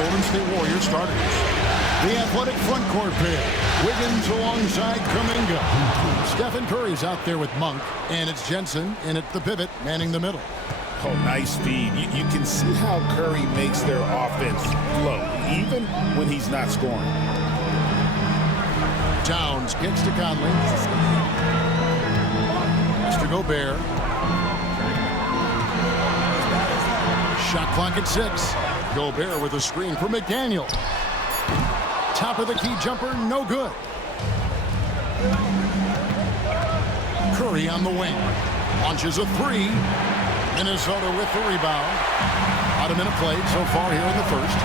Golden State Warriors starters. The athletic front court pair. Wiggins alongside Kuminga. Stephen Curry's out there with Monk. And it's Jensen in at the pivot, manning the middle. Oh, nice feed. You can see how Curry makes their offense flow, even when he's not scoring. Towns kicks to Conley. Mr. Gobert. Shot clock at 6. Gobert with a screen for McDaniel. Top of the key jumper, no good. Curry on the wing. Launches a 3. Minnesota with the rebound. About a minute played so far here in the first.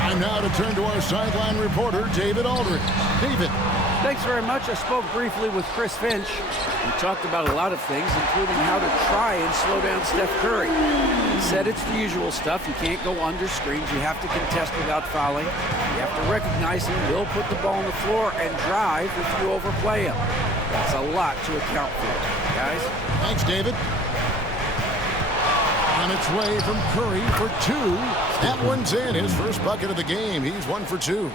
Time now to turn to our sideline reporter, David Aldridge. David. Thanks very much. I spoke briefly with Chris Finch. We talked about a lot of things, including how to try and slow down Steph Curry. He said it's the usual stuff. You can't go under screens. You have to contest without fouling. You have to recognize he will put the ball on the floor and drive if you overplay him. That's a lot to account for, guys. Thanks, David. On its way from Curry for 2. That one's in. His first bucket of the game. He's 1 for 2.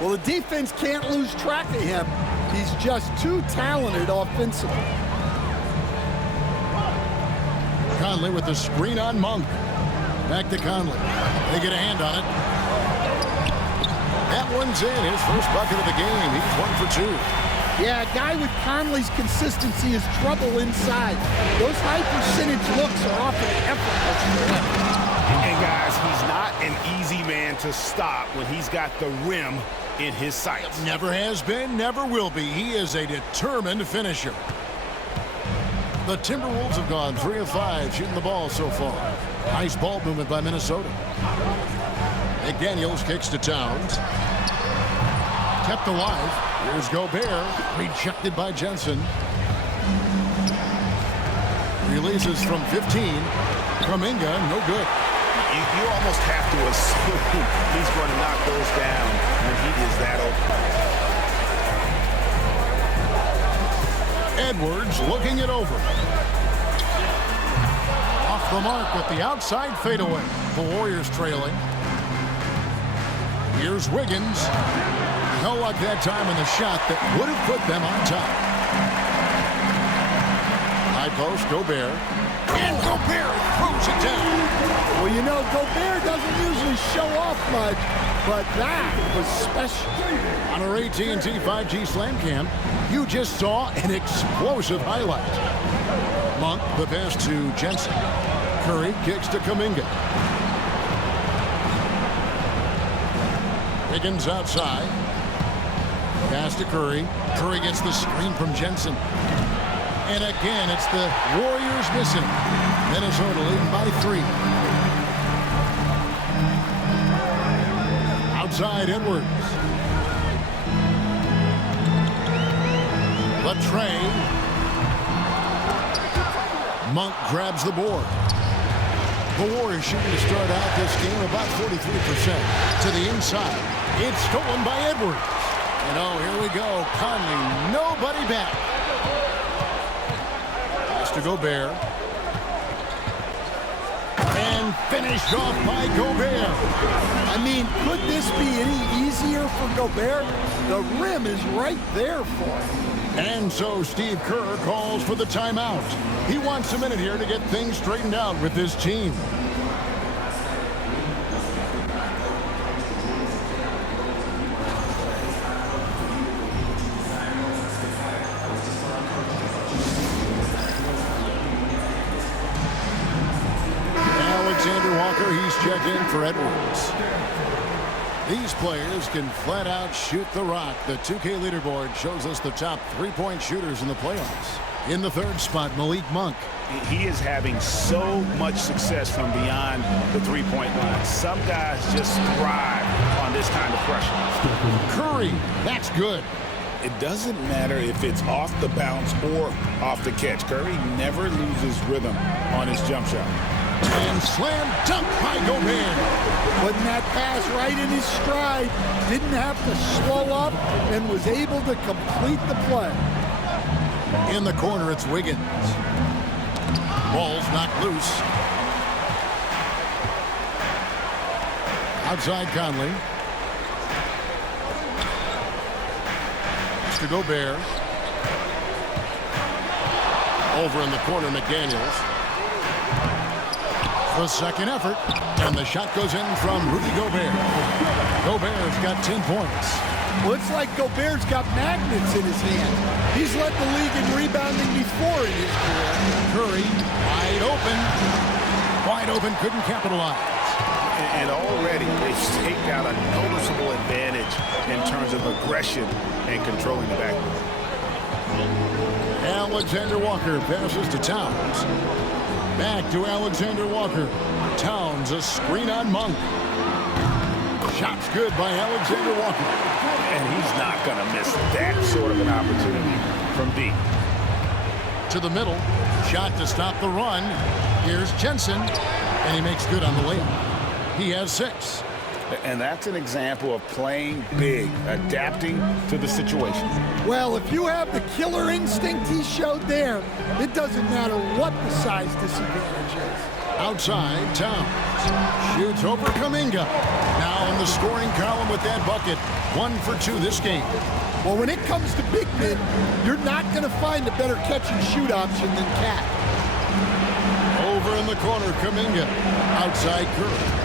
Well, the defense can't lose track of him. He's just too talented offensively. Conley with the screen on Monk. Back to Conley. They get a hand on it. That one's in. His first bucket of the game. He's 1 for 2. Yeah, a guy with Conley's consistency is trouble inside. Those high percentage looks are often effortless for him. And guys, he's not an easy man to stop when he's got the rim in his sights. Never has been, never will be. He is a determined finisher. The Timberwolves have gone 3 of 5 shooting the ball so far. Nice ball movement by Minnesota. McDaniels kicks to Towns. Kept alive. Here's Gobert. Rejected by Jensen. Releases from 15. Kuminga, no good. You almost have to assume he's going to knock those down when he is that open. Edwards looking it over. Off the mark with the outside fadeaway. The Warriors trailing. Here's Wiggins. No luck that time in the shot that would have put them on top. High post, Gobert. And Gobert throws it down. Well, you know, Gobert doesn't usually show off much, but that was special. On our AT&T 5G Slam Cam, you just saw an explosive highlight. Monk, the pass to Jensen. Curry kicks to Kuminga. Wiggins outside. Pass to Curry. Curry gets the screen from Jensen. And again, it's the Warriors missing. Minnesota leading by 3. Outside Edwards. Latrey. Monk grabs the board. The Warriors shooting to start out this game about 43%. To the inside. It's stolen by Edwards. And oh, here we go. Conley, nobody back. Pass to Gobert. And finished off by Gobert. I mean, could this be any easier for Gobert? The rim is right there for him. And so Steve Kerr calls for the timeout. He wants a minute here to get things straightened out with this team. He's checked in for Edwards. These players can flat out shoot the rock. The 2K leaderboard shows us the top 3-point shooters in the playoffs. In the third spot, Malik Monk. He is having so much success from beyond the three-point line. Some guys just thrive on this kind of pressure. Curry, that's good. It doesn't matter if it's off the bounce or off the catch. Curry never loses rhythm on his jump shot. And slam dunk by Gobert. Putting that pass right in his stride. Didn't have to slow up and was able to complete the play. In the corner, it's Wiggins. Ball's knocked loose. Outside Conley. To Gobert. Over in the corner, McDaniels. The second effort, and the shot goes in from Rudy Gobert. Gobert's got 10 points. Well, it's like Gobert's got magnets in his hand. He's led the league in rebounding before in his career. Curry, wide open. Wide open, couldn't capitalize. And already they've staked out a noticeable advantage in terms of aggression and controlling the backcourt. Alexander Walker passes to Towns. Back to Alexander Walker. Towns, a screen on Monk. Shot's good by Alexander Walker. And he's not going to miss that sort of an opportunity from deep. To the middle. Shot to stop the run. Here's Jensen. And he makes good on the layup. He has 6. And that's an example of playing big, adapting to the situation. Well, if you have the killer instinct he showed there, it doesn't matter what the size disadvantage is. Outside, Towns. Shoots over Kuminga. Now in the scoring column with that bucket. 1 for 2 this game. Well, when it comes to big men, you're not going to find a better catch-and-shoot option than Cat. Over in the corner, Kuminga. Outside Curry.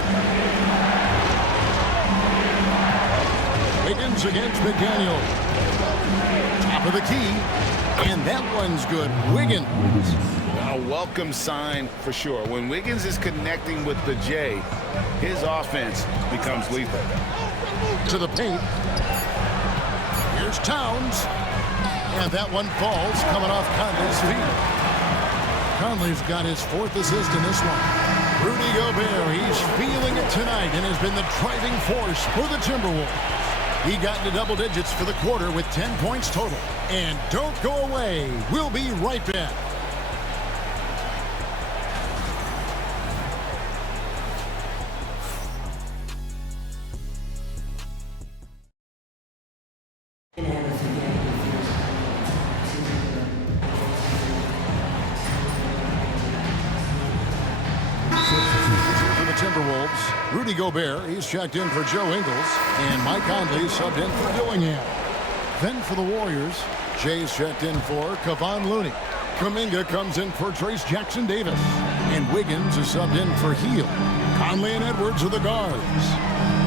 Wiggins against McDaniel. Top of the key. And that one's good. Wiggins. A welcome sign for sure. When Wiggins is connecting with the J, his offense becomes lethal. To the paint. Here's Towns. And that one falls, coming off Conley's feet. Conley's got his 4th assist in this one. Rudy Gobert, he's feeling it tonight and has been the driving force for the Timberwolves. He got into double digits for the quarter with 10 points total. And don't go away. We'll be right back. Timberwolves. Rudy Gobert, he's checked in for Joe Ingles, and Mike Conley subbed in for Dillingham. Then for the Warriors, Jay's checked in for Kevon Looney. Kuminga comes in for Trace Jackson-Davis, and Wiggins is subbed in for Heel. Conley and Edwards are the guards.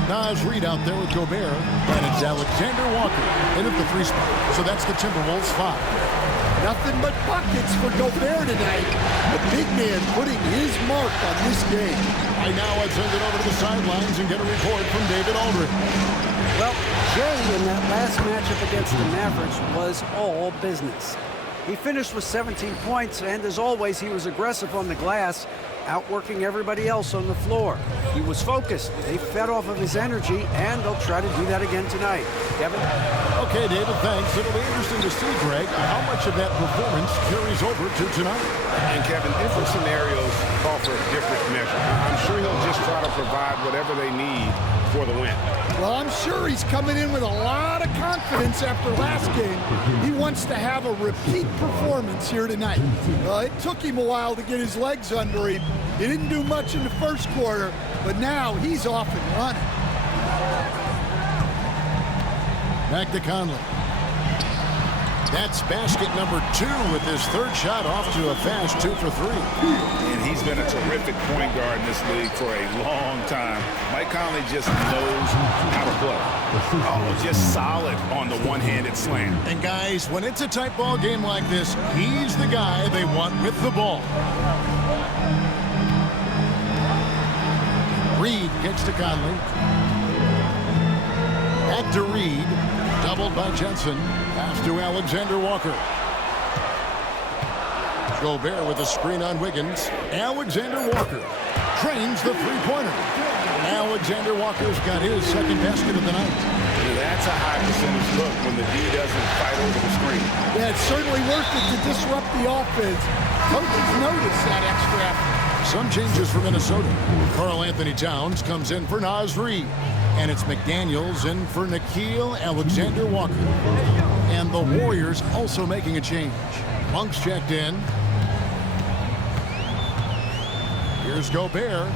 Nas Reed out there with Gobert, and it's Alexander Walker in at the 3 spot. So that's the Timberwolves 5. Nothing but buckets for Gobert tonight. The big man putting his mark on this game. Right now, let's send it over to the sidelines and get a report from David Aldridge. Well, Jay in that last matchup against the Mavericks was all business. He finished with 17 points, and as always, he was aggressive on the glass, outworking everybody else on the floor. He was focused. They fed off of his energy, and they'll try to do that again tonight. Kevin? Okay, David, thanks. It'll be interesting to see, Greg, how much of that performance carries over to tonight. And, Kevin, different scenarios call for a different measure. I'm sure he'll just try to provide whatever they need for the win. Well, I'm sure he's coming in with a lot of confidence after last game. He wants to have a repeat performance here tonight. It took him a while to get his legs under him. He didn't do much in the first quarter, but now he's off and running. Back to Conley. That's basket number 2 with his 3rd shot off to a fast 2 for 3. And he's been a terrific point guard in this league for a long time. Mike Conley just knows how to play. Oh, just solid on the one-handed slam. And guys, when it's a tight ball game like this, he's the guy they want with the ball. Reed gets to Conley. Back to Reed. Doubled by Jensen. Pass to Alexander Walker. Gobert with a screen on Wiggins. Alexander Walker trains the 3-pointer. Alexander Walker's got his 2nd basket of the night. That's a high percentage look when the D doesn't fight over the screen. Yeah, it's certainly worth it to disrupt the offense. Coaches notice that extra effort. Some changes for Minnesota. Karl Anthony Towns comes in for Nas Reed. And it's McDaniels in for Nickeil Alexander-Walker. And the Warriors also making a change. Monk's checked in. Here's Gobert.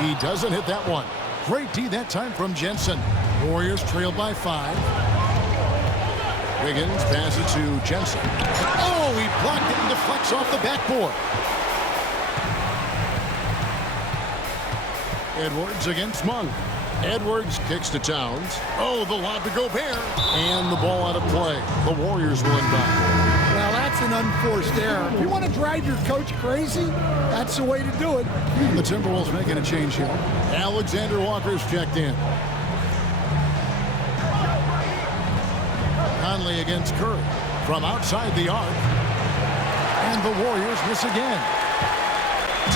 He doesn't hit that one. Great D that time from Jensen. Warriors trail by 5. Wiggins passes to Jensen. Oh, he blocked it and deflects off the backboard. Edwards against Monk. Edwards kicks to Towns. Oh, the lob to Gobert. And the ball out of play. The Warriors will inbound. Well, that's an unforced error. If you want to drive your coach crazy, that's the way to do it. The Timberwolves making a change here. Alexander Walker's checked in. Conley against Curry from outside the arc. And the Warriors miss again.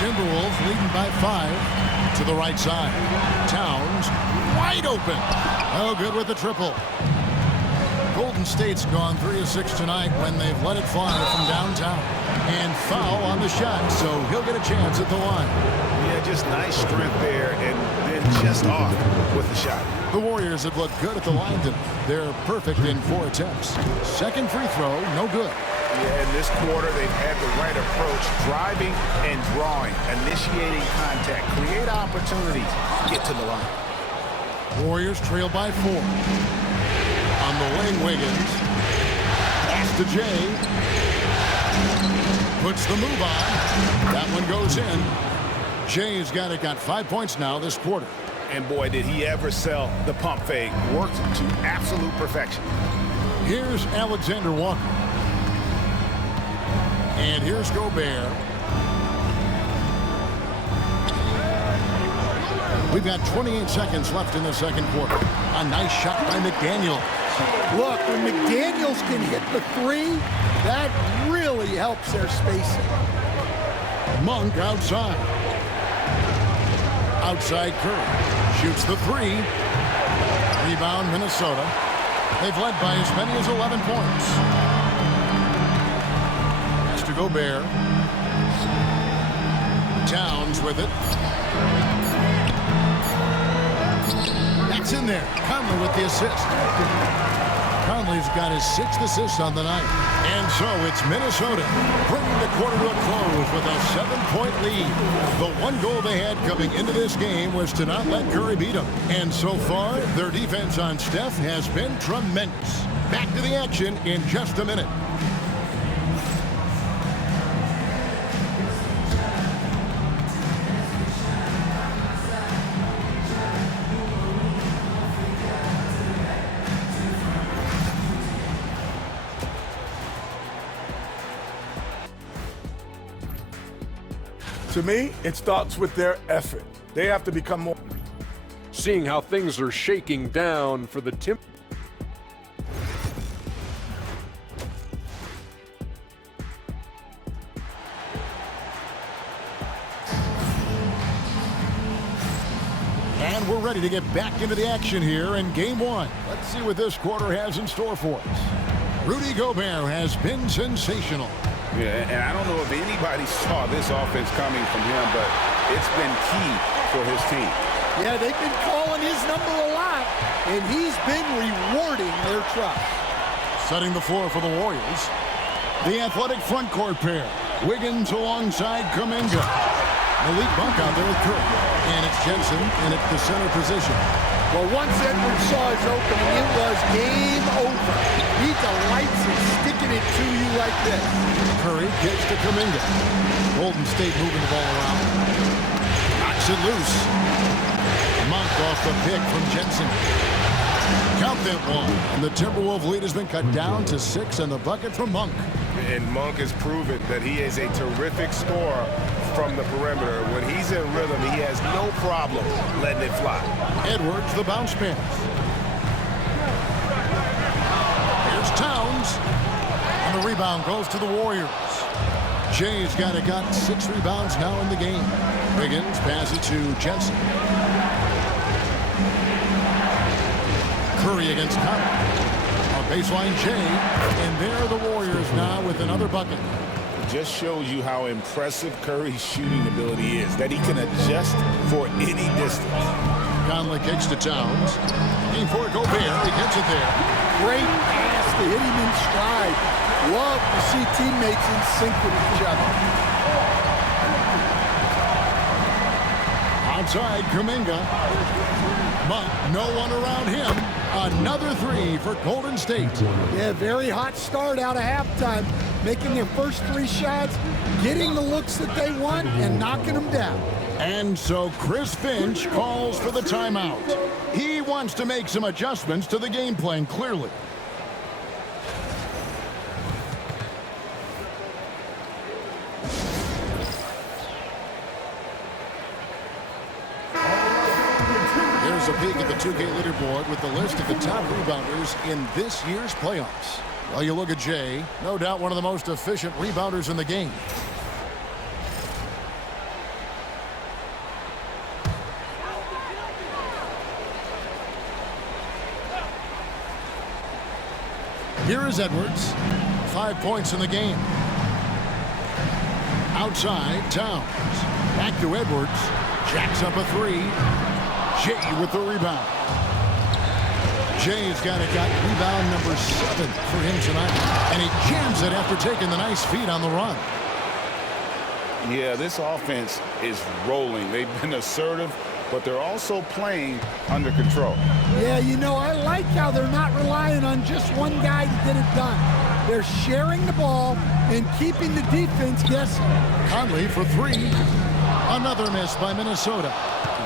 Timberwolves leading by 5 to the right side. Towns wide open. Oh, good with the triple. Golden State's gone 3 of 6 tonight when they've let it fly from downtown. And foul on the shot, so he'll get a chance at the line. Yeah, just nice strength there and then just off with the shot. The Warriors have looked good at the line tonight. They're perfect in 4 attempts. Second free throw, no good. Yeah, in this quarter, they've had the right approach, driving and drawing, initiating contact, create opportunities, get to the line. Warriors trail by 4. On the wing, Wiggins. Pass to Jay. Puts the move on. That one goes in. Jay's got 5 points now this quarter. And boy, did he ever sell the pump fake. Worked to absolute perfection. Here's Alexander Walker. And here's Gobert. We've got 28 seconds left in the second quarter. A nice shot by McDaniel. Look, when McDaniels can hit the 3, that really helps their spacing. Monk outside. Outside Curry. Shoots the 3. Rebound Minnesota. They've led by as many as 11 points. Pass to Gobert. Towns with it. That's in there. Conley with the assist. Conley's got his 6th assist on the night. And so it's Minnesota bringing the quarter to a close with a 7-point lead. The one goal they had coming into this game was to not let Curry beat them. And so far, their defense on Steph has been tremendous. Back to the action in just a minute. To me, it starts with their effort. They have to become more. Seeing how things are shaking down for the Tim. And we're ready to get back into the action here in game 1. Let's see what this quarter has in store for us. Rudy Gobert has been sensational. Yeah, and I don't know if anybody saw this offense coming from him, but it's been key for his team. Yeah, they've been calling his number a lot, and he's been rewarding their trust. Setting the floor for the Warriors. The athletic front court pair. Wiggins alongside Kuminga. Malik Monk out there with Curry. And it's Jensen in at the center position. Well, once Edwards saw his opening, it was game over. He delights in sticking it to you like this. Curry kicks to Kuminga. Golden State moving the ball around. Knocks it loose. Monk off the pick from Jensen. Count that one. And the Timberwolves lead has been cut down to 6 and the bucket from Monk. And Monk has proven that he is a terrific scorer from the perimeter. When he's in rhythm, he has no problem letting it fly. Edwards, the bounce pass. Here's Towns. And the rebound goes to the Warriors. Jay's got 6 rebounds now in the game. Wiggins passes to Jensen. Curry against Conley. On baseline, Jay. And there are the Warriors now with another bucket. Just shows you how impressive Curry's shooting ability is, that he can adjust for any distance. Conley kicks to Towns. Looking for Gobert. He gets it there. Great pass to hit him in stride. Love to see teammates in sync with each other. outside Kuminga. But no one around him. Another three for Golden State. Yeah, very hot start out of halftime. Making their first 3 shots, getting the looks that they want, and knocking them down. And so Chris Finch calls for the timeout. He wants to make some adjustments to the game plan, clearly. Here's a peek at the 2K leaderboard with the list of the top rebounders in this year's playoffs. Well, you look at Jay, no doubt one of the most efficient rebounders in the game. Here is Edwards. 5 points in the game. Outside, Towns. Back to Edwards. Jacks up a 3. Jay with the rebound. Jay's got rebound number 7 for him tonight. And he jams it after taking the nice feed on the run. Yeah, this offense is rolling. They've been assertive, but they're also playing under control. Yeah, you know, I like how they're not relying on just one guy to get it done. They're sharing the ball and keeping the defense guessing. Conley for 3. Another miss by Minnesota.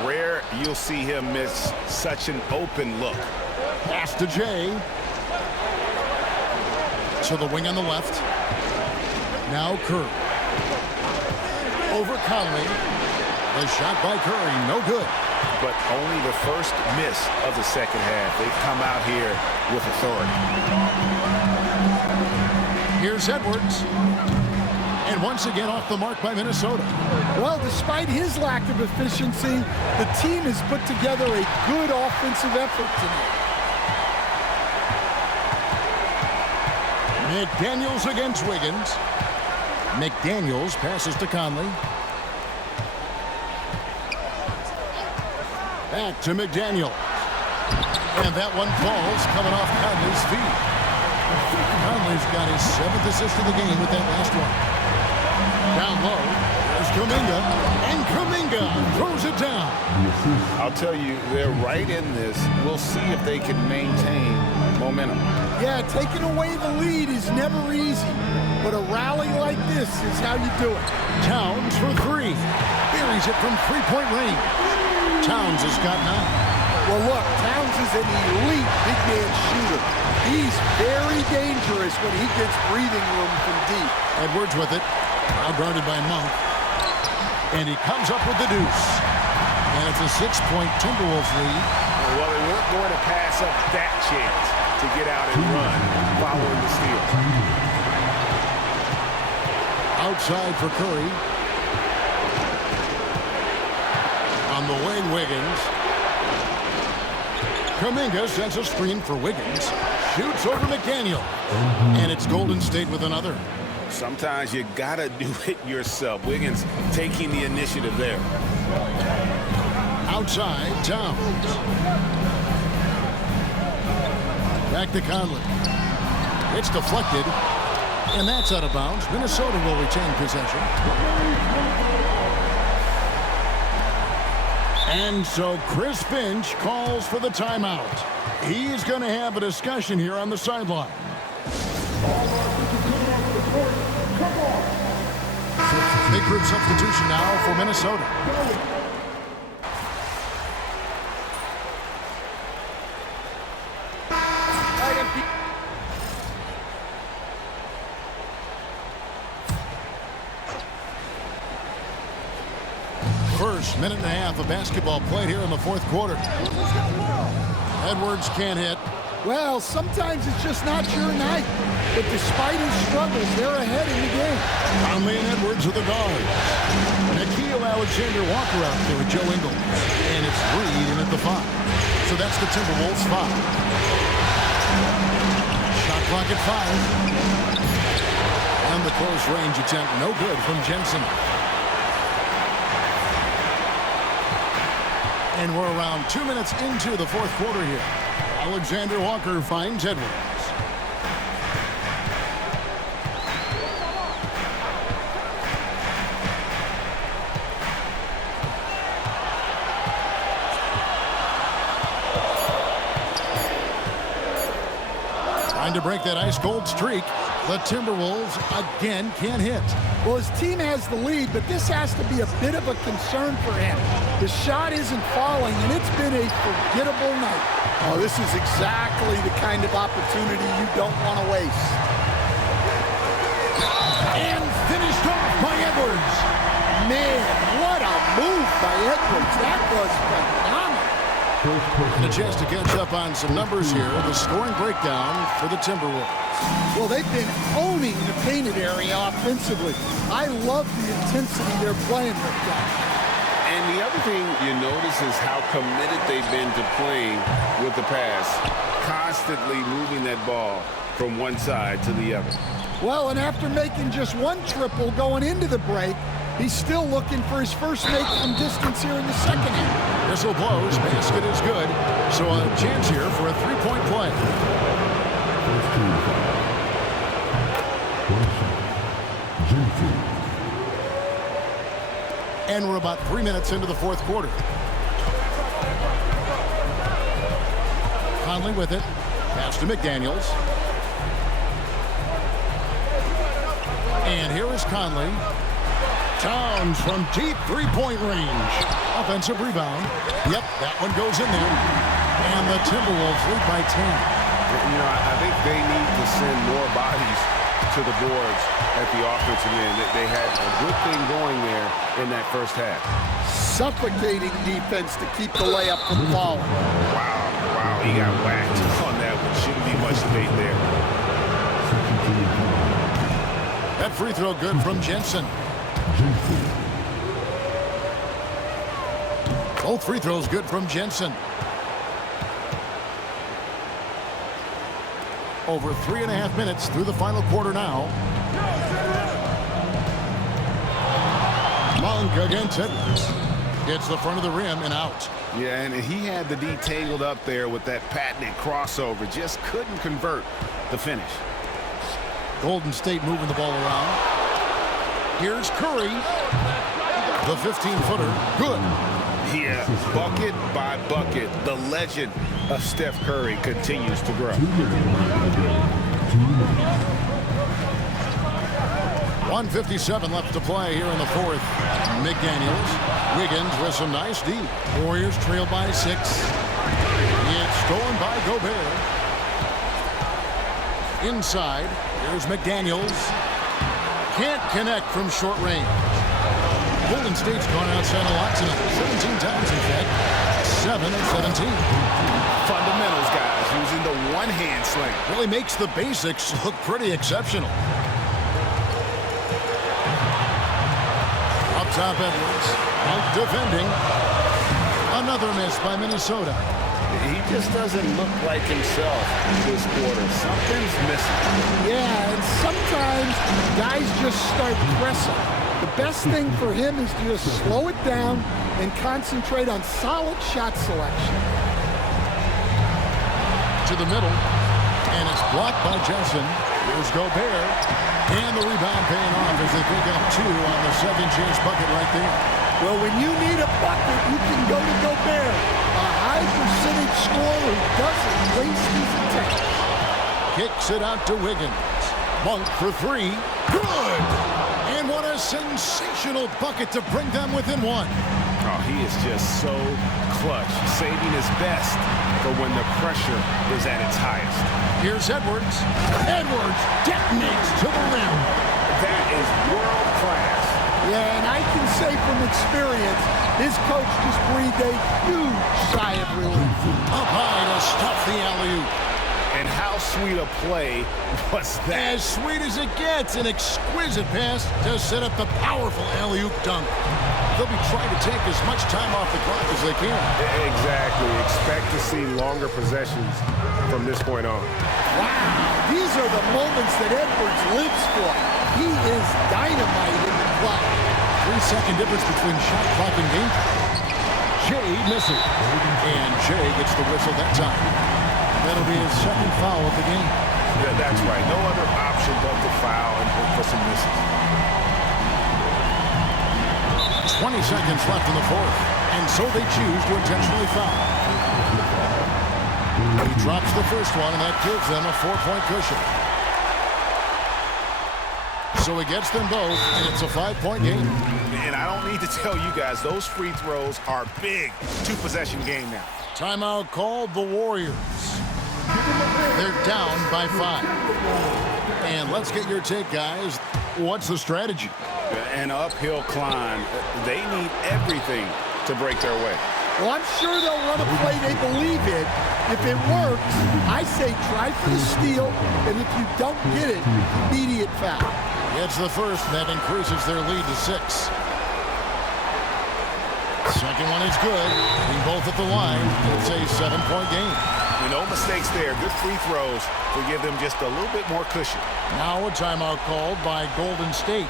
Rare you'll see him miss such an open look. Pass to Jay. To the wing on the left. Now Curry. Over Conley. The shot by Curry, no good. But only the first miss of the second half. They've come out here with authority. Here's Edwards. And once again off the mark by Minnesota. Well, despite his lack of efficiency, the team has put together a good offensive effort tonight. McDaniels against Wiggins. McDaniels passes to Conley. Back to McDaniel. And that one falls coming off Conley's feet. Conley's got his 7th assist of the game with that last one. Down low, there's Kuminga. And Kuminga throws it down. I'll tell you, they're right in this. We'll see if they can maintain momentum. Yeah, taking away the lead is never easy. But a rally like this is how you do it. Towns for 3. Buries it from 3-point range. Towns has got 9. Well, look, Towns is an elite big man shooter. He's very dangerous when he gets breathing room from deep. Edwards with it. Now guarded by Monk. And he comes up with the deuce. And it's a 6-point Timberwolves lead. Well, they weren't going to pass up that chance to get out and run following the steal. Outside for Curry. On the wing, Wiggins. Kuminga sends a screen for Wiggins. Shoots over McDaniel. And it's Golden State with another. Sometimes you gotta do it yourself. Wiggins taking the initiative there. Outside, Towns. Back to Conley. It's deflected. And that's out of bounds. Minnesota will retain possession. And so Chris Finch calls for the timeout. He's going to have a discussion here on the sideline. Big group substitution now for Minnesota. First minute and a half of basketball played here in the fourth quarter. Edwards can't hit. Well, sometimes it's just not your night. But despite his struggles, they're ahead in the game. Conley and Edwards are the guards. Nickeil Alexander-Walker out there with Joe Ingles. And it's Reed in at the 5. So that's the Timberwolves 5. Shot clock at 5. And the close range attempt, no good from Jensen. And we're around 2 minutes into the fourth quarter here. Alexander-Walker finds Edwards. Trying to break that ice-cold streak. The Timberwolves again can't hit. Well, his team has the lead, but this has to be a bit of a concern for him. The shot isn't falling, and it's been a forgettable night. Oh, this is exactly the kind of opportunity you don't want to waste. And finished off by Edwards. Man, what a move by Edwards. That was phenomenal. And a chance to catch up on some numbers here. The scoring breakdown for the Timberwolves. Well, they've been owning the painted area offensively. I love the intensity they're playing with that. And the other thing you notice is how committed they've been to playing with the pass, constantly moving that ball from one side to the other. Well, and after making just one triple going into the break, he's still looking for his first make from distance here in the second half. Whistle blows, basket is good, so a chance here for a three-point play. And we're about 3 minutes into the fourth quarter. Conley with it. Pass to McDaniels. And here is Conley. Towns from deep three-point range. Offensive rebound. Yep, that one goes in there. And the Timberwolves lead by 10. You know, I think they need to send more bodies to the boards at the offensive end. They had a good thing going there in that first half. Suffocating defense to keep the layup from falling. Wow, he got whacked on that one. Shouldn't be much debate there. That free throw good from Jensen. Both free throws good from Jensen. Over 3.5 minutes through the final quarter now. Monk against Edwards. Hits the front of the rim and out. Yeah, and he had the D tangled up there with that patented crossover. Just couldn't convert the finish. Golden State moving the ball around. Here's Curry. The 15-footer. Good. Yeah, bucket by bucket, the legend of Steph Curry continues to grow. 1:57 left to play here in the fourth. McDaniels. Wiggins with some nice D. Warriors trail by 6. It's stolen by Gobert. Inside. Here's McDaniels. Can't connect from short range. Golden State's gone outside a lot tonight. 17 times, in fact. 7 of 17. Fundamentals, guys, using the one-hand slam. Really makes the basics look pretty exceptional. Up top, Edwards. Monk defending. Another miss by Minnesota. He just doesn't look like himself this quarter. Something's missing. Yeah, and sometimes guys just start pressing. The best thing for him is to just slow it down and concentrate on solid shot selection. To the middle, and it's blocked by Jensen. Here's Gobert, and the rebound paying off as they pick up 2 on the second chance bucket right there. Well, when you need a bucket, you can go to Gobert, a high-percentage scorer who doesn't waste his attempts. Kicks it out to Wiggins. Monk for 3. Good! And what a sensational bucket to bring them within 1. Oh, he is just so clutch, saving his best for when the pressure is at its highest. Here's Edwards. Edwards detonates to the rim. That is world class. Yeah, and I can say from experience, his coach just breathed a huge sigh of relief. Up high to stuff the alley-oop. And how sweet a play was that? As sweet as it gets, an exquisite pass to set up the powerful alley-oop dunk. They'll be trying to take as much time off the clock as they can. Exactly. Expect to see longer possessions from this point on. Wow, these are the moments that Edwards lives for. He is dynamite in the play. 3-second difference between shot clock and game. Jay misses. And Jay gets the whistle that time. That'll be his second foul of the game. Yeah, that's right. No other option but to foul and hope for some misses. 20 seconds left in the fourth. And so they choose to intentionally foul. He drops the first one, and that gives them a 4-point cushion. So he gets them both, and it's a 5-point game. And I don't need to tell you guys, those free throws are big. Two-possession game now. Timeout called the Warriors. They're down by 5. And let's get your take, guys. What's the strategy? An uphill climb. They need everything to break their way. Well, I'm sure they'll run a play they believe in. If it works, I say try for the steal, and if you don't get it, immediate foul. It's the first, and that increases their lead to 6. Second one is good. Being both at the line, it's a 7-point game. No mistakes there. Good free throws to give them just a little bit more cushion. Now a timeout called by Golden State.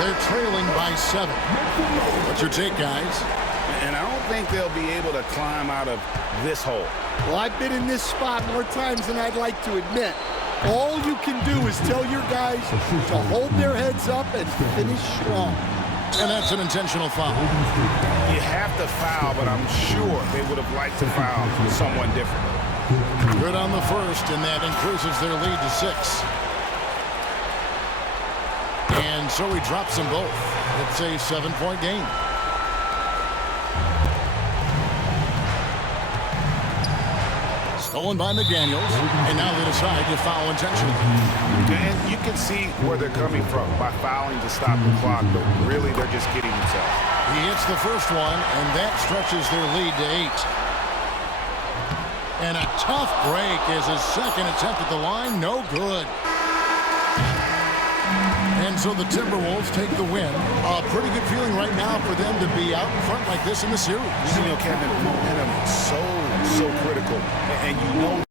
They're trailing by 7. What's your take, guys? And I don't think they'll be able to climb out of this hole. Well, I've been in this spot more times than I'd like to admit. All you can do is tell your guys to hold their heads up and finish strong. And that's an intentional foul. You have to foul, but I'm sure they would have liked to foul someone different. Good on the first, and that increases their lead to 6. And so he drops them both. It's a 7-point game. Stolen by McDaniels, and now they decide to foul intentionally. And you can see where they're coming from by fouling to stop the clock, but really they're just kidding themselves. He hits the first one, and that stretches their lead to 8. And a tough break is his second attempt at the line. No good. And so the Timberwolves take the win. A pretty good feeling right now for them to be out in front like this in the series. You know, Kevin, momentum so critical. And you know